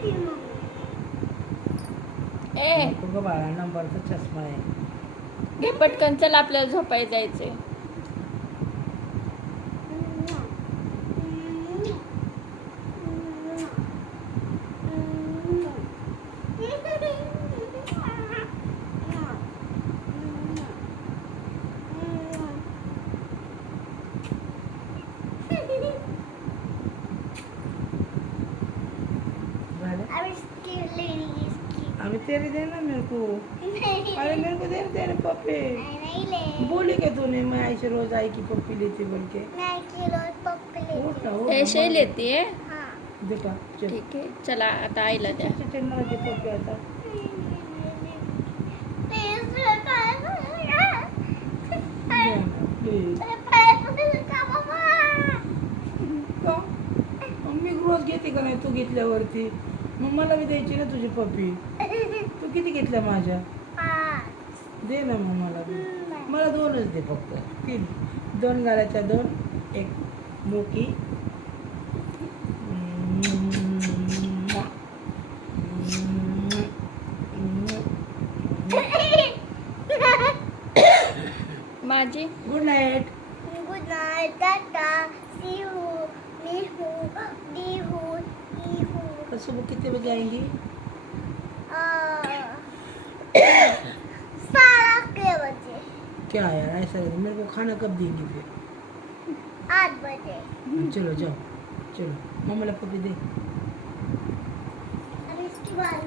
ए तुझं बाळा नंबरचा चष्मा आहे. घे पटकन, चल आपल्याला झोपाय जायचंय. अभी तेरे देना मेरे को. अरे मेरे को दे तेरे पप्पे. बोली क्या तूने मैं ऐसे रोज आई की पप्पी लेती बोल के. उठ ना, उठ ना, ऐसे मला लेती है. देखा चल. ठीक आहे, चला आता आईला द्या. चल, चल, मला दे पप्पी आता. दे ना, please. का? मी रोज घेते का नाही तू घेतल्यावरती. मग मला बी द्यायची ना तुझी पप्पी. तू किती घेतल्या माझ्या? दे ना मग मला बी. मला 2च दे फक्त. 3. 2 गालाच्या 2. 1 मोकी. माझी good night. Good night, Tata. See you. Me who, me who, me who. कल सुबह कितने बजे आएंगी? 12 बजे. क्या यार ऐसा है, मेरे को खाना कब देंगी फिर? 8 बजे. चलो जाओ, चलो मम्मा ला पप्पी दे. अब इसकी बारी.